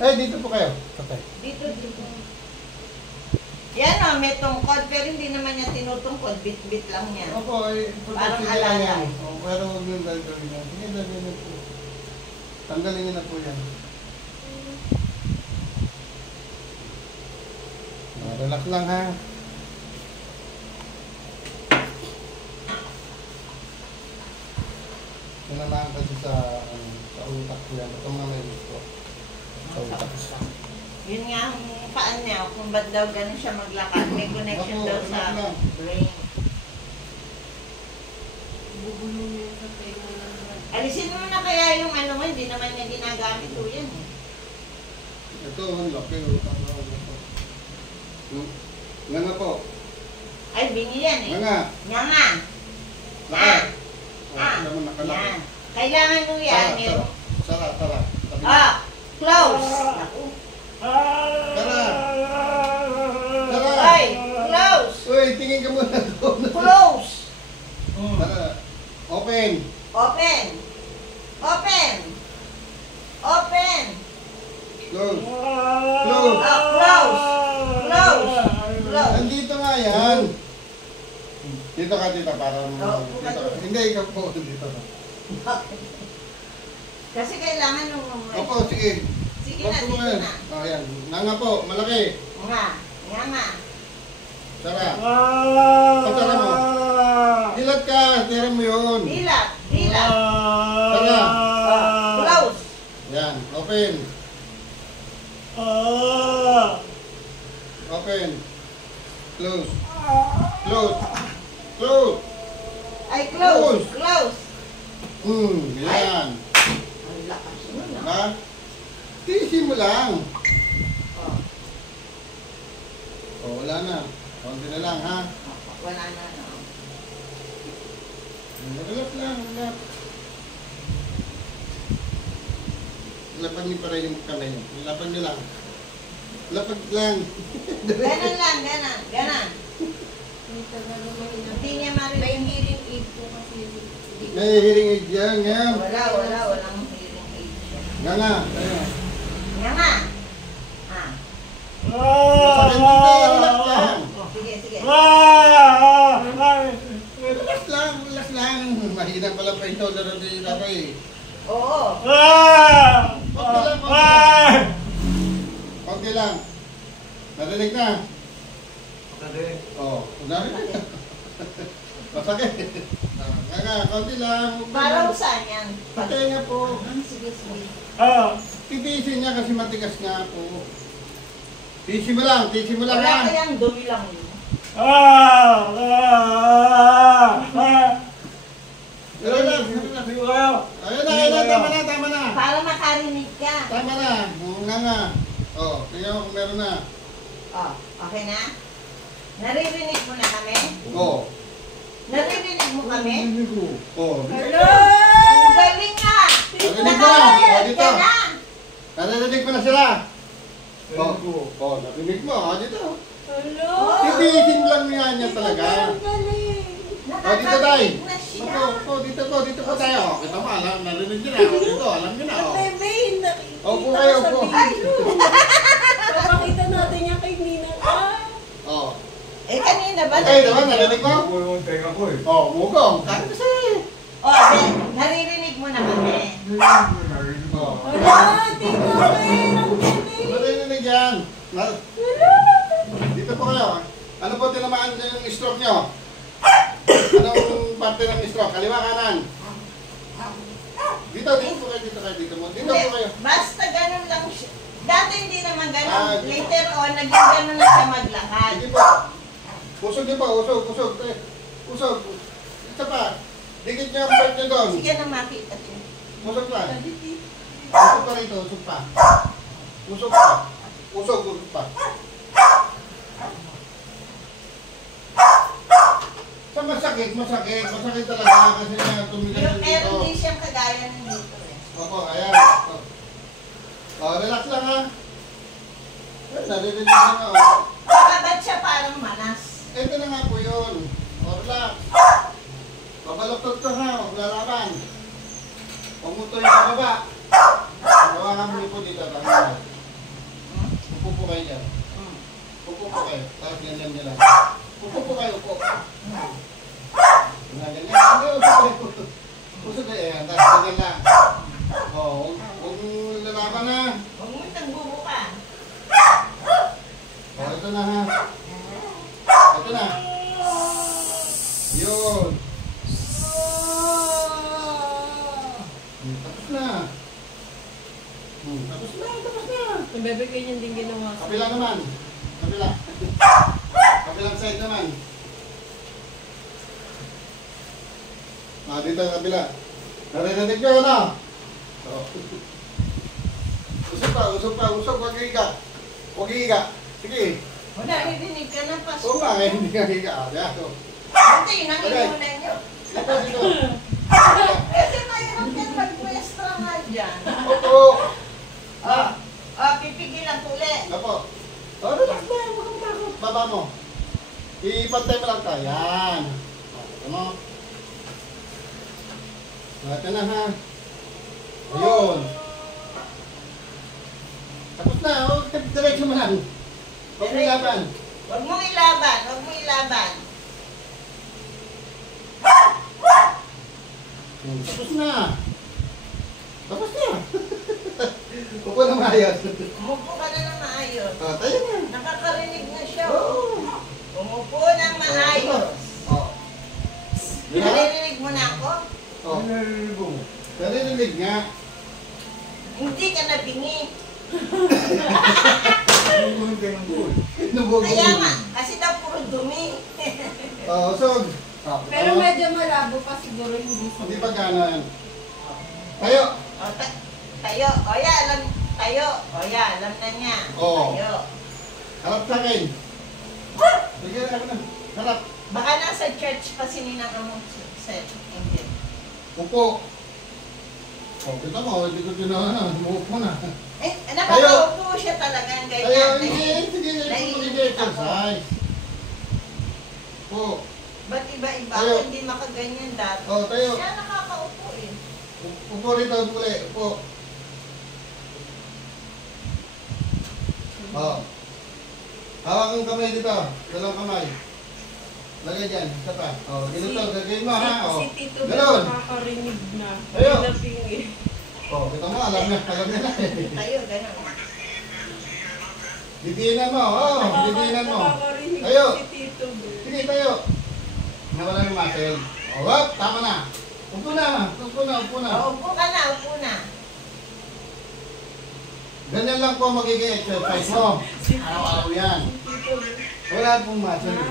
Eh, dito po kayo. Okay. Dito. Yan o, may tungkod, pero hindi naman niya tinutungkod, bit-bit lang niya. Opo, parang alala. Pero huwag yung gagawin niya. Sige, gagawin niya po. Tanggalin niya na po yan. Relax lang ha. Tinamaan kasi sa utak ko yan. Itong mga may gusto. Sa utak. Yun nga ang paan niya, kung ba't daw ganun siya maglakad, may connection daw sa brain. Alisin mo na kaya yung ano mo, hindi naman niya ginagamit o yan eh. Ito, ang laki. Nga nga po. Ay, bingi yan eh. Nga. Nga nga. Nakalaki. Yan. Kailangan mo yan. Tara. Close. Tara. Ay, close. Uy, tingin ka muna doon. Close. Tara. Open. Close. Nandito nga yan. Dito ka, para dito ka. Hindi, ikaw po. Dito ka. Kasi kailangan nung... Opo, sige. Sige na, dito na. O, yan. Nga po, malaki. Nga. Tara. Patara mo. Dilat ka, tira mo yun. Dilat. Tara. Close. Yan, open. Close. Ay, close. Yan. Ang lakas mo na. Ha? Tiisin mo lang. Wala na. Konti na lang, ha? Wala na. Relax lang. Lapan niyo pa rin yung kamay niyo. Lapan niyo lang. Lapag lang. Ganon. Hindi niya marinig. May hearing aid po kasi. May hearing aid yan. Walang hearing aid siya. Nga. Nga. Relax lang. Sige. Relax lang. Mahina pala pa yung shoulder natin dito eh. Oo. Konti lang. Narinig na. Narinig na. Masakit. Nga, konti lang. Para saan yan? Patay nga po. Sige. Titiisin niya kasi matigas nga po. Tiisin mo lang Wala ha. kayang dumi lang yun. Ayun na, tama na. Para makarinig ka. Tama na. Nga. Tingnan mo kung meron na. Okay na? Naririnig mo na kami? Naririnig mo kami? Hello! Ang galing nga! Narinig mo na. Dito. Ka na! Narinig mo na sila. Narinig mo. Dito. Hello! Titiisin lang niya talaga. Dito tayo. Na siya. Dito po tayo. Kita mo, narinig niyo na. Dito, alam niyo na. Opo kayo po. Papakita natin yan kay Nina. Kanina ba? Narinig mo? Mugong. Naririnig mo na kami. Wala, tita Ray, ang galing. Narinig yan. Dito po kayo. Ano po tinamaan yung stroke nyo? Anong parte ng stroke? Kaliwa, kanan? Dito po kayo. Basta ganun lang siya. Dati hindi naman ganun. Later on, naging ganun na siya maglakad. Sige po. Usog niyo po, usog. Isa pa. Dikit niyo ang part niyo doon. Sige na makita siya. Usog pa. Usog pa rito, usog pa. Usog pa. Sa masakit talaga kasi na tumigas dito. Pero hindi siyang kagaya ng dito eh. Opo, ayan. Relax lang ha. Narinig na nga. Baka ba't siya parang manas? Ito na nga po yun. Relax. Babaloktot ka ha, huwag lalaban. Huwag mo ito yung pababa. Hawakan mo po dito. Tapos ganyan nyo lang. Upo po kayo, upo. Ganyan. Hindi, upo kayo. Usog kayo. Ayan, tapos ganyan lang. O, huwag lalaban na. Huwag mo nagbubuka. O, ito na ha. Ito na. Yun. Tapos na. Tapos na, tapos na. Ang bebe ko yun din ginawa sa Kapila naman. Kapila. Kapilang side naman. Dito ang kapila. Narinig nyo na. Usog pa. Huwag higa. Huwag higa. Sige. Wala, narinig ka na pa. Oo nga, hindi ka higa. Yan. Ito yun ang Okay. inuunan nyo. Dito. Kasi mayroon ka mag-muestra nga dyan. Opo. Pipigilan ko ulit. Opo. Relax na. Huwag kang takot. Baba mo. Ipantay mo lang ka. Yan. Ito mo. Ito na ha. Ayun. Tapos na. Diretso mo lang. Huwag mo ilaban. Huwag mong ilaban. Huwag mong ilaban. Tapos na. Tapos na. Upo na maayos. Umupo ka na ng maayos. Tayo na. Nakakarinig na siya. Oo. Umupo ng maayos. Oo. Naririnig mo na ako? Oo. Narinig nga. Hindi ka nabingi. Nabog. Kaya nga, kasi daw puro dumi. Usog. Pero medyo malabo pa siguro hindi sa Hindi pa gano'n. Tayo. Tayo. O ya, alam. Tayo. O ya, alam na niya. Oo. Tayo. Harap sa akin. Sige, ako na. Harap. Baka nasa church pa sininang among set. Hindi. Upo. Kita mo, hindi ko ginawa. Umupo na. Eh, nakakaupo siya talaga. Tayo, Ganyan. sige, exercise. Upo. Ba't iba-iba? Tayo. Ako hindi makaganyan dati. Tayo. Siya nakakaupo eh. Upo rito, muli. Upo. Hawak ang kamay dito. Dalawang kamay. Lagay dyan. Isa pa. Ganito. Gagawin mo ha. Si Tito Ganon. nakakarinig na. Tayo. Pinapingi. Kita mo. Alam na na. Tayo, gano'n. Didiinan mo. Didiinan mo. Nakakarinig Tayo. si Tito. Sige, tayo. Nawala ng muscle. Tama na. Upo na. Upo na. Upo ka na, upo na. Ganyan lang po magiging exercise mo. Araw-araw yan. Tito. Wala pong muscle.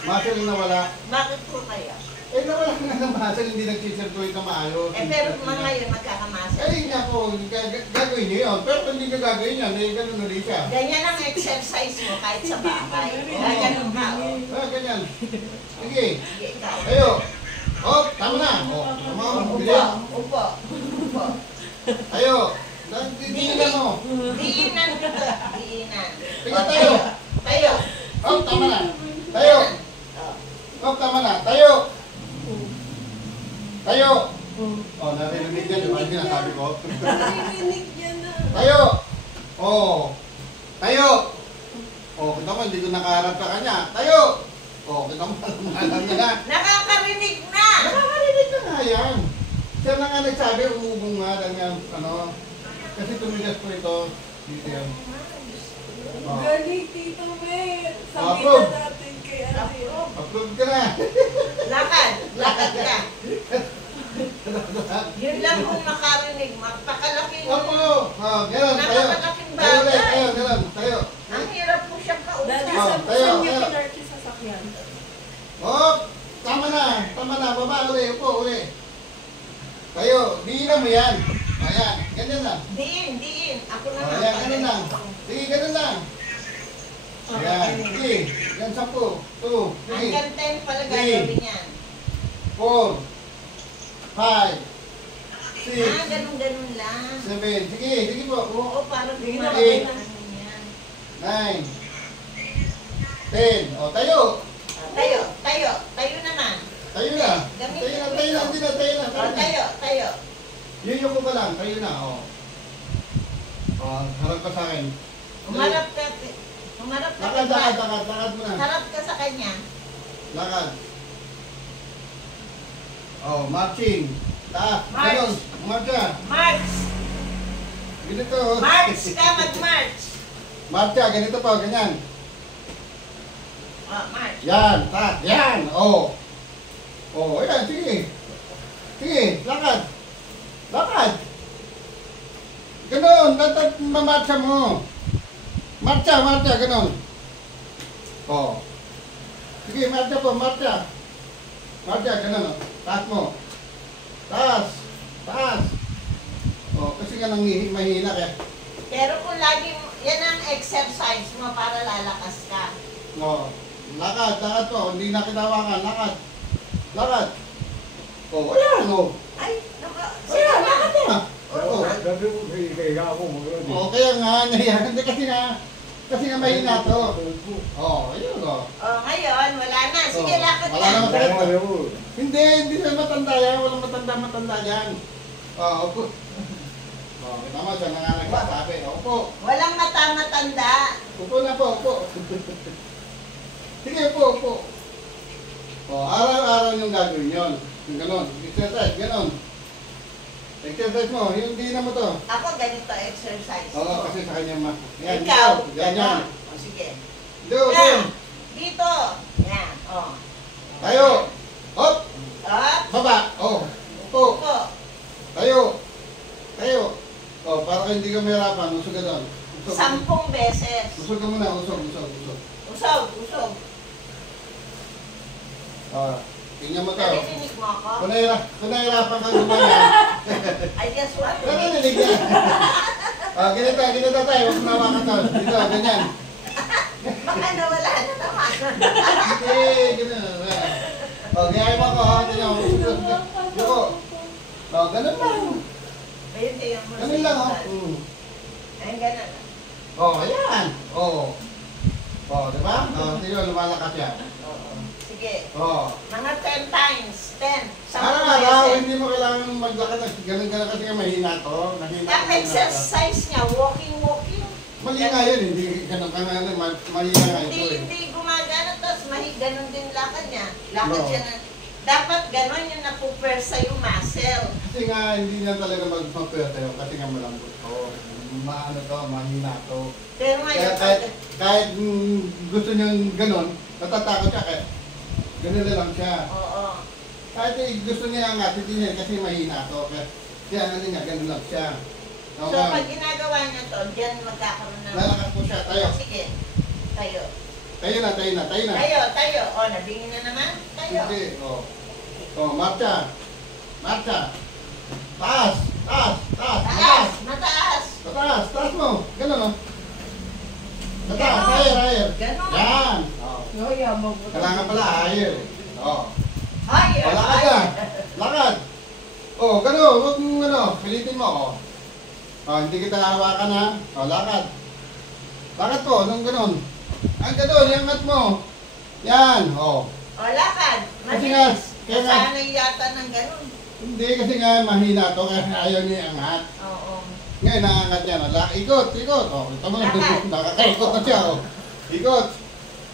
Muscle na wala. Bakit po kaya? Nawala na ng muscle. Hindi nag-circulate na maayos. Pero mga yun, magkakamasa. Nga po, gagawin niyo yun. Pero kung hindi ka gagawin yan, ganun na rin siya. Ganyan ang exercise mo kahit sa bahay. Ganyan ka. Ganyan. Sige. Sige, ikaw. Tayo. Tama na. Tama. Bilis. Upo. Tayo. Didiinan mo. Diinan dito. Diinan. Sige, tayo. Tayo. Tama na. Tayo. Tama na. Tayo. Tayo. Narinig niya. Di ba? Hindi nasabi ko. Naririnig niya na. Tayo. Tayo. Kita mo, hindi ko nakaharap sa kanya. Tayo. Kita mo, alam niya na. Nakakarinig na. Nakakarinig na nga yan. Siya na nga nagsabi, umubong nga lang yan, kasi tumigas po ito. Dito yan. Galing Tito May. Sabi Approve. na natin kay Ate. Approve ka na. Lakad ka. Yun lang kung makarinig. Magpakalaki. Opo. Ganun, tayo. Napakalaking Tayo ulit, bagay. tayo, ganun, tayo. Ang hirap po siyang Dati kausap. tayo, saan niya tayo. pinarky sa sakyan? Tama na, baba uli, upo uli. Tayo, diinan mo yan. Ayan, ganyan lang. Diin. Ako na Ayan, ganun lang. Sige, ganun lang. Ayan, sige. Yan, 10. 2, 3, Hanggang 10 pala Sige. gagawin yan. 4, 5, 6, Ganun-ganun lang. 7. Sige po. Oo, para Sige na, gumalaw okay na. na. Yan. 9, 10. Tayo. Tayo naman. Tayo na. Tayo na. Tayo. Yuyok ko pa lang. Tayo na. Harap ka sa akin. Umarap ka. Humarap ka Lakad, kay lakad, Bad. lakad, lakad mo na. Harap ka sa kanya. Lakad. Oh, marching. Taas, March. ganun. Marcha. March! Ganito. oh. March ka, mag-march! Marcha, ganito pa, ganyan. Oh, march. Yan, taas, yan. Oh. Oh, ayan, sige. Sige, lakad. Lakad. Ganun, dapat mamarcha mo. Marcha, marcha, ganun. Oh. Sige, marcha po, marcha. Marcha, ganun. Oh. Taas mo. Taas. Taas. Oh, kasi ka nang mahina kaya. Pero kung lagi, yan ang exercise mo para lalakas ka. Oh. Lakad, lakad po. Hindi na kitawakan. Lakad. Lakad. Oh, ayan, oh. Ay, Ayan, lakad na. Oo. Oh. Oh, kaya nga, nahiya. Hindi kasi nga mahina to. Oh, ayun, oh. Oh, ngayon, wala na. Sige, Oh, lakad wala na. na masakit. Hindi na matanda yan. Walang matanda yan. Oh, upo. Oh, kita mo siya na nga nagsasabi. Oh, upo. Walang mata-matanda. Upo na po, upo. Sige, upo, upo. Oh, araw-araw yung gagawin yun. Yung ganon. Exercise, ganon. Exercise mo, yung dina mo to. Ako, ganito exercise. Oo, kasi sa kanya ma. Yan, Ikaw, dito. Yan, yan. O, sige. Doon, Yan. doon. Dito. Yan. Oh. Tayo. Hop. Up. Baba. Oh. Upo. Upo. Tayo. Tayo. Oh, para kung hindi ka mahirapan, usog ka doon. Usog. 10 beses. Usog ka muna, usog, usog, usog. Usog, usog. Ah, tingnan mo to. Naririnig mo ako? Kung nahirapan ka gumawa, I just want to narinig yan. Ah, ganito tayo, huwag mo nawakan to. Dito, ganyan. Baka nawala na naman. Hindi, ganun. Oh, gaya mo ko, ha? Tingnan mo. Yuko. Oh, ganun lang. Ayun, tingnan mo. Ganun lang, oh. Ayun, ganun. Oh, ayan. Oh. Oh, di ba? Oh, tingnan, lumalakas yan. Oo. Sige. Oh. Mga 10 times. 10. 10 Araw-araw, beses. hindi mo kailangan maglakad ng ganun-ganun kasi nga mahina to. Mahina Ang to. exercise niya, walking. Mali nga yun, hindi ganun ka nga, mahina nga ito eh. Hindi gumagana, tapos ganun din lakad niya. Lakad No. siya na, dapat ganun yung napupersa yung muscle. Kasi nga, hindi na talaga magpapwerte yun kasi nga malambot to. Maano to, mahina to. Pero Kaya ngayon, kahit gusto niyang ganun, natatakot siya kaya ganun na lang siya. oo. Kahit gusto niya nga, hindi niya kasi mahina to. Kaya ano nga, ganun lang siya. So pag ginagawa niya to, diyan magkakaroon ng... Lalakas po siya, tayo. Sige, tayo. Tayo na. Tayo. O, nabingin na naman. Tayo. Hindi, oh. Oh, marcha. Marcha. Taas. Taas, mataas. Taas mo. Ganun, oh. Taas, Ganon. higher. Ganon. Yan. Oh. Yoya, mabuti. Kailangan pala, higher. Oh. Higher, Oh, lakad ka. Lakad. Oh, gano'n. Huwag mong ano, pilitin mo, oh. Oh, hindi kita hawakan, ha. Oh, lakad. Lakad po, nung gano'n. Ang gano'n, iangat mo. Yan, oh. O, lakad. Kasi nga, Mabilis. kaya nga- Masanay yata ng ganun. Hindi, kasi nga mahina to, kaya ayaw niya iangat. Oo. Ngayon, naangat yan. Oh. Ikot. Oh, ito mo na. Lakad. Nakakaikot na siya, oh. Ikot.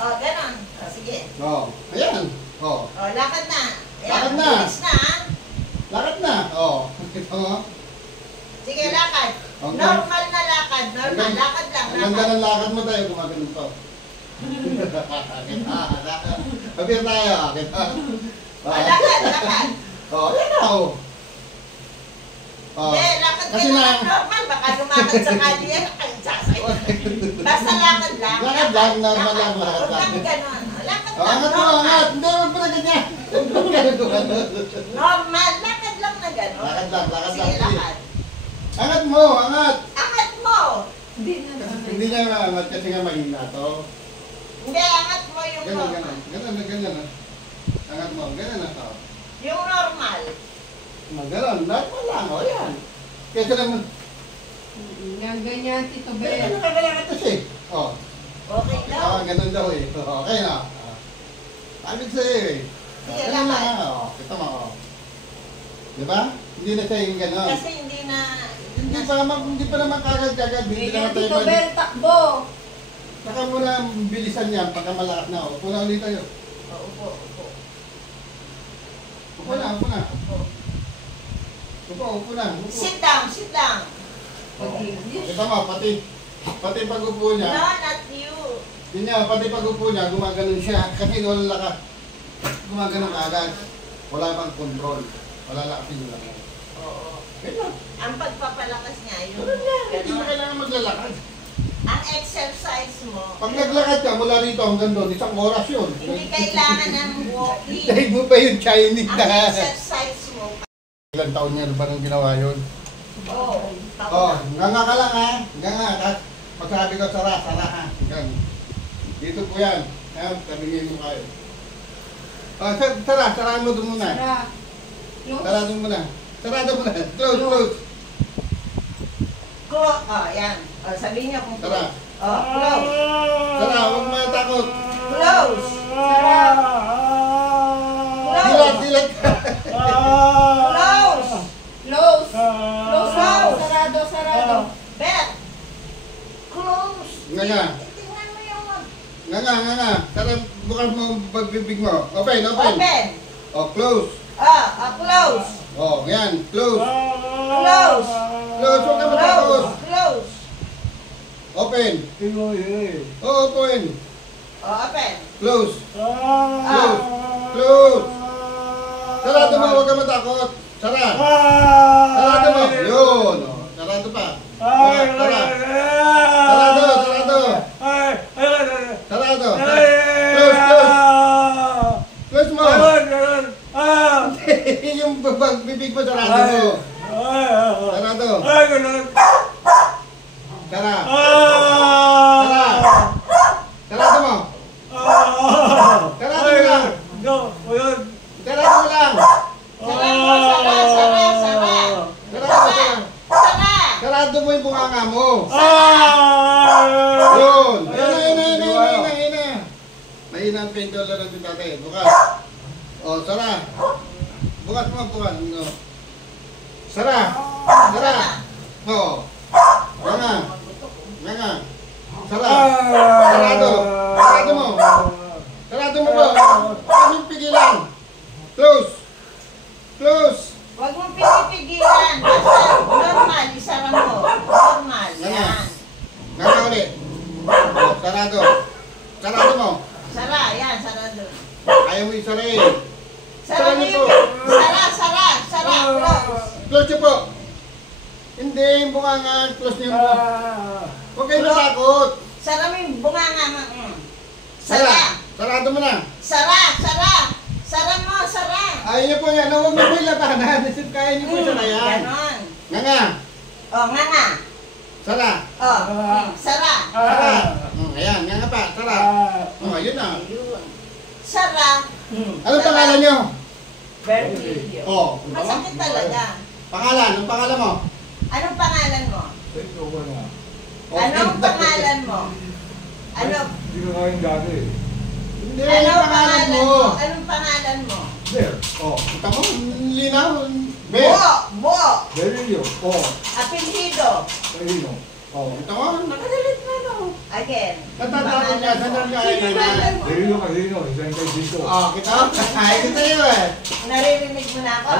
O, ganun. O, sige. Oh, ayan. Oh, O, lakad na. Ayan, Lakad na. mabilis na, ha? lakad na. Oh, ito mo. Sige, lakad. Okay. Normal na lakad. Normal. Lakad lang. Ang ganda Lakad. ng lakad mo tayo, gumagano'n to. Kapir tayo, kita. O, lakad. Oh, yan na, oh. Oh. Hindi, lakad ka Kasi naman na- normal. Baka lumakad sa kalye. Ang sasay. Basta lakad lang. Lakad lang, normal lang, Lakad. lakad Huwag lang. lang ganun. Lakad Oh, lang. angat mo, Normal. angat. Hindi, huwag pa na ganyan. Normal. Lakad lang na ganun. Lakad lang. Sige, lakad. Angat mo, angat. Angat mo. Hindi na naman. Hindi niya maangat kasi nga mahina to. Hindi, angat mo yung Ganun, normal. ganun. Angat mo, ganun na to. Yung normal. Ganun, normal lang, oh, yan. Kaya naman, Yung ganyan, Tito kaya Ben. nakakalakat to siya. Oh, Okay daw. ganun daw eh. Okay na. Sabi ko sa'yo eh. Sige, Ganun lakad. na, oh. Kita mo, oh. Diba? Hindi na siya yung ganun. Kasi hindi na... Hindi pa naman kagad-kagad. Hindi Ganyan, naman tayo Tito Ben, takbo. Saka mo na bilisan yan pagka malakas na. Upo na ulit tayo. Upo, upo. Upo na, upo na. Upo. Upo na. Upo. Sit down, sit down. Ito mo, pati pag-upo No, niya. not you. Yun niya, pati pag-upo niya, gumaganon siya. Kasi walang lakas. Gumaganon agad. Wala pang control. Wala lakasin yung lakas. Oo. Ganyan. Ang pagpapalakas niya, yung Ganun yan. Hindi mo ganon. kailangan maglalakad. Ang exercise mo, Pag naglakad ka mula rito hanggang doon, isang oras yun. hindi kailangan ng walking. Dahil mo pa yung Chinese Ang na. exercise mo, Ilang taon niya ba nang ginawa yun? oh, Oh, nga ka lang ha. Nga. Tapos pagsabi ko, sara ha. Yan. Dito po yan. Ayan, tabingin mo kayo. Oh, saraan mo doon muna. Sara. Sarado mo na. Sarado mo na. Close. yan. Oh, sabihin niyo kung Tara. Oh, close. Sara, huwag mo takot. Close. Sara. Dilat ka. Close. Close. Close. Sarado, sarado. Beth. Close. Nga. Tingnan mo yung Nga. Sara, bukas mo ang pagbibig mo. Open. open. Oh, close. Close. Oh, yan. Close. Close. Close, huwag ka matakot. Close. Open. Oh, open. Open. Close. Ah. Close. Sarado mo, huwag ka matakot. Sara. Sarado mo. Yun. Oh, sarado pa. Sara. Sarado. Sarado. Close mo. Yung bibig mo, sarado mo. Sarado. Sara. Sarado mo. Sarado mo lang. Sarado mo lang. Sarado mo yung bunganga mo. Yun. Ayun na. Mahina ang pendulum natin dati. Bukas. O, Sara. Bukas mo. No. Sara. O. Nga. Sara. Sarado mo. Sarado mo ba? Huwag yung pigilan. Close. Huwag mong pinipigilan. Basta normal, isara mo. Normal, yan. Nga ulit. O, sarado mo. Sara, yan, sarado. Ayaw mo isara eh. Sara mo yung... Sara, close. Close niyo po. Hindi, yung bunganga. Close niyo po. Huwag kayo natakot. Sara mo yung bunganga mo. Sarado mo na. Sara mo. Ayaw niyo po yan. Huwag niyo po yung labanan. Kaya niyo po yung sara yan. Ganon. Nga. Oh, nga. Sara. Oh, Sara. Ayan, nga pa. Sara. Ayun na. Ayun. Sara. Anong pangalan niyo? Very video. Masakit talaga. Pangalan. Anong pangalan mo? Anong pangalan mo? Anong pangalan mo? Ano? Hindi, yung pangalan mo. Anong pangalan mo? Kita mo, linaw. Be. Bo. Oh. Apelyido. Kita mo, Nakadalit na no. Again. natatakot ka. Sandal ka. Pangalan mo. Kita mo, ayun tayo eh. Naririnig mo na ako.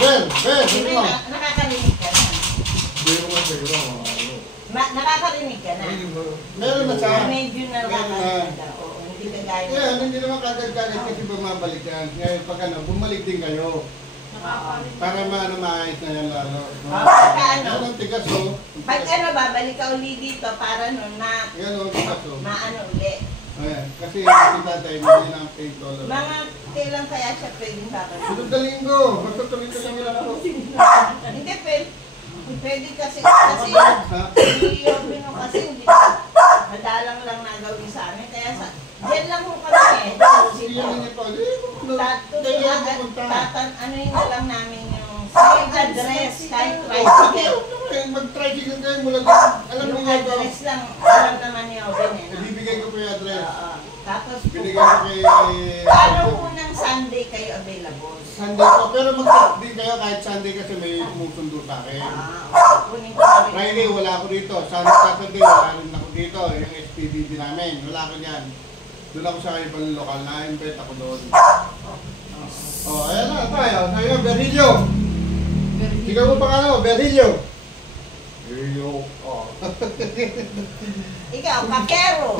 Ben, Hindi, mo. nakakarinig ka na. Nakakarinig ka na. Meron na siya. Medyo nakakarinig ka. Oo, hindi ka gaya. Yeah, hindi naman kagad-kagad kasi bumabalik yan. Ngayon pag bumalik din kayo. Para maayos na yan lalo. Yan ang tigas o. Pag babalik ka uli dito para nun Yan o, tigas o. maano uli. Ayan, kasi yung tatay mo yun ang pain tolerance. Mga kailan kaya siya pwedeng babalik? Sunod na linggo, basta tuloy-tuloy lang po. Hindi, pwede kasi yung bino kasi hindi madalang lang nagawin sa amin. Kaya diyan lang po kami eh. Sige na niya po. Ano yun na lang namin yung address kahit tricycle. Mag-tricycle kayo mula doon. Alam mo Yung nga ito. address lang, alam naman ni Oben eh. No? Ibibigay ko po yung address. Oo. Tapos Binigay ko kay... paano unang Sunday kayo available? Sunday po. Pero mag-stop din kayo kahit Sunday kasi may sumusundo sa akin. kukunin ko na rin. Friday, wala ako dito. Saturday, wala rin ako dito. Yung SPBB namin, wala ako dyan. Doon ako sa ibang lokal na, invite ako doon. Oh, ayan na tayo. Tayo, Berhillo. Ikaw mo pa ano, Berhillo. Berhillo. Oh. Ikaw, kakero.